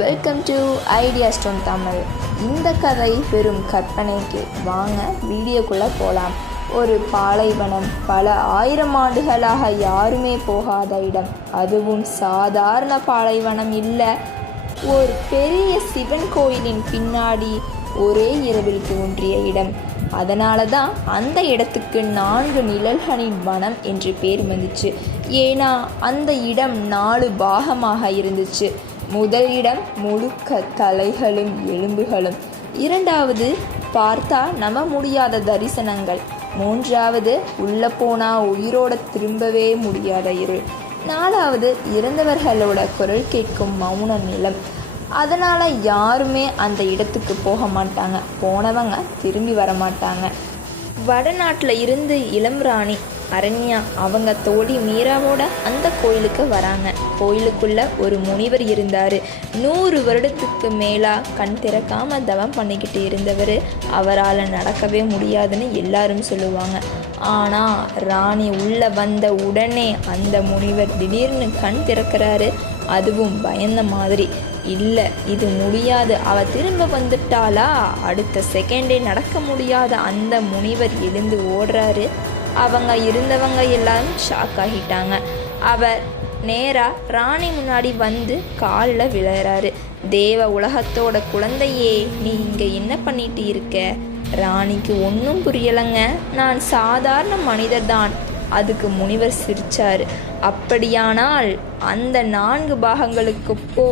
Welcome to idea stone Tamil. இந்த கதை வெறும் கற்பனைக்கு. வாங்க வீடியோக்குள்ளே போகலாம். ஒரு பாலைவனம், பல ஆயிரம் ஆண்டுகளாக யாருமே போகாத இடம். அதுவும் சாதாரண பாலைவனம் இல்லை, ஒரு பெரிய சிவன் கோயிலின் பின்னாடி ஒரே இரவில் தோன்றிய இடம். அதனால தான் அந்த இடத்துக்கு 4 நிழல்களின் வனம் என்று பேர் வந்துச்சு. ஏன்னா அந்த இடம் 4 பாகமாக இருந்துச்சு. முதல் இடம் முழுக்க தலைகளும் எலும்புகளும், 2வது பார்த்தா நம்ப முடியாத தரிசனங்கள், 3வது உள்ள போனா உயிரோட திரும்பவே முடியாத இருள், 4வது இறந்தவர்களோட குரல் கேட்கும் மௌன நிலம். அதனால் யாருமே அந்த இடத்துக்கு போக மாட்டாங்க, போனவங்க திரும்பி வர மாட்டாங்க. வடநாட்டில் இருந்து இளம் ராணி அரண்யா அவங்க தோழி மீராவோட அந்த கோயிலுக்கு வராங்க. கோயிலுக்குள்ள ஒரு முனிவர் இருந்தார். 100 வருடத்துக்கு மேலாக கண் திறக்காம தவம் பண்ணிக்கிட்டு இருந்தவர். அவரால் நடக்கவே முடியாதுன்னு எல்லாரும் சொல்லுவாங்க. ஆனால் ராணி உள்ளே வந்த உடனே அந்த முனிவர் திடீர்னு கண் திறக்கிறாரு. அதுவும் பயந்த மாதிரி. இல்லை, இது முடியாது, அவள் திரும்ப வந்துட்டாளா? அடுத்த செகண்டே நடக்க முடியாத அந்த முனிவர் எழுந்து ஓடுறாரு. அவங்க இருந்தவங்க எல்லாரும் ஷாக் ஆகிட்டாங்க. அவர் நேராக ராணி முன்னாடி வந்து காலில் விழுறாரு. தேவ உலகத்தோட குழந்தையே, நீ இங்கே என்ன பண்ணிட்டு இருக்க? ராணிக்கு ஒன்றும் புரியலைங்க. நான் சாதாரண மனிதர் தான். அதுக்கு முனிவர் சிரிச்சார். அப்படியானால் அந்த 4 பாகங்களுக்கு போ,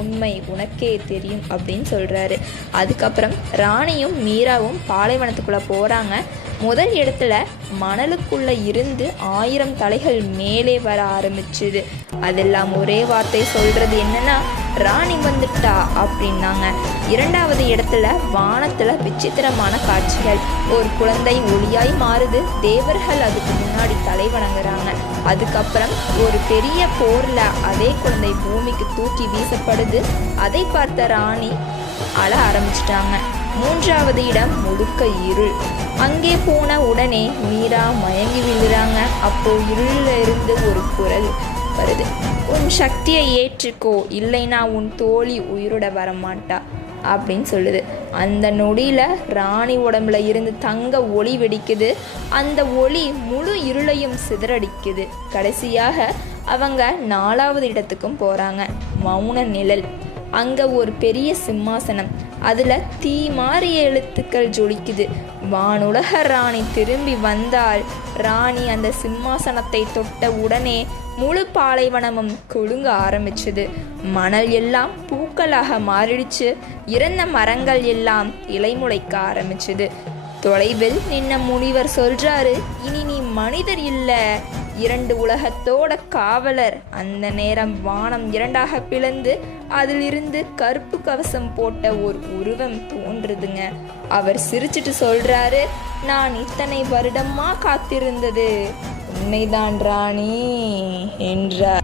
உண்மை உனக்கே தெரியும் அப்படின்னு சொல்கிறாரு. அதுக்கப்புறம் ராணியும் மீராவும் பாலைவனத்துக்குள்ளே போகிறாங்க. முதல் இடத்துல மணலுக்குள்ளே இருந்து 1000 தலைகள் மேலே வர ஆரம்பிச்சுது. அதெல்லாம் ஒரே வார்த்தை சொல்கிறது என்னன்னா, ராணி வந்துட்டா அப்படின்னாங்க. 2வது இடத்துல வானத்தில் விசித்திரமான காட்சிகள். ஒரு குழந்தை ஒளியாய் மாறுது. தேவர்கள் அதுக்கு முன்னாடி தலை வணங்குறாங்க. அதுக்கப்புறம் ஒரு பெரிய போரில் அதே குழந்தை பூமிக்கு தூக்கி வீசப்படுது. அதை பார்த்த ராணி அழ ஆரம்பிச்சிட்டாங்க. 3வது இடம் முழுக்க இருள். அங்கே போன உடனே மீரா மயங்கி விழுறாங்க. அப்போ இருளில் இருந்து ஒரு குரல் வருது, உன் சக்தியை ஏற்றுக்கோ, இல்லைனா உன் தோழி உயிரோட வரமாட்டா அப்படின்னு சொல்லுது. அந்த நொடியில் ராணி உடம்புல இருந்து தங்க ஒளி வெடிக்குது. அந்த ஒளி முழு இருளையும் சிதறடிக்குது. கடைசியாக அவங்க 4வது இடத்துக்கும் போகிறாங்க. மௌன நிழல். அங்கே ஒரு பெரிய சிம்மாசனம், அதில் தீ மாறிய எழுத்துக்கள் ஜொலிக்குது. வானுலக ராணி திரும்பி வந்தால் ராணி அந்த சிம்மாசனத்தை தொட்ட உடனே முழு பாலைவனமும் குலுங்க ஆரம்பிச்சுது. மணல் எல்லாம் பூக்களாக மாறிடுச்சு. இறந்த மரங்கள் எல்லாம் இலை முளைக்க ஆரம்பிச்சுது. தொலைவில் நின்ன முனிவர் சொல்றாரு, இனி நீ மனிதர் இல்லை, 2 உலகத்தோட காவலர். அந்த நேரம் வானம் 2ஆக பிளந்து அதிலிருந்து கருப்பு கவசம் போட்ட ஒரு உருவம் தோன்றுதுங்க. அவர் சிரிச்சிட்டு சொல்றாரு, நான் இத்தனை வருடமா காத்திருந்தது உண்மைதான் ராணி என்றார்.